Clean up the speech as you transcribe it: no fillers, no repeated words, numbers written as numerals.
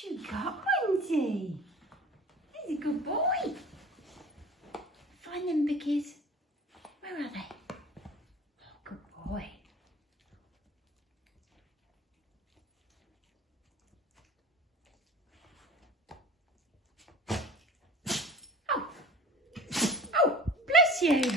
You got, Wendy? He's a good boy. Find them bickies. Where are they? Oh, good boy. Oh, bless you.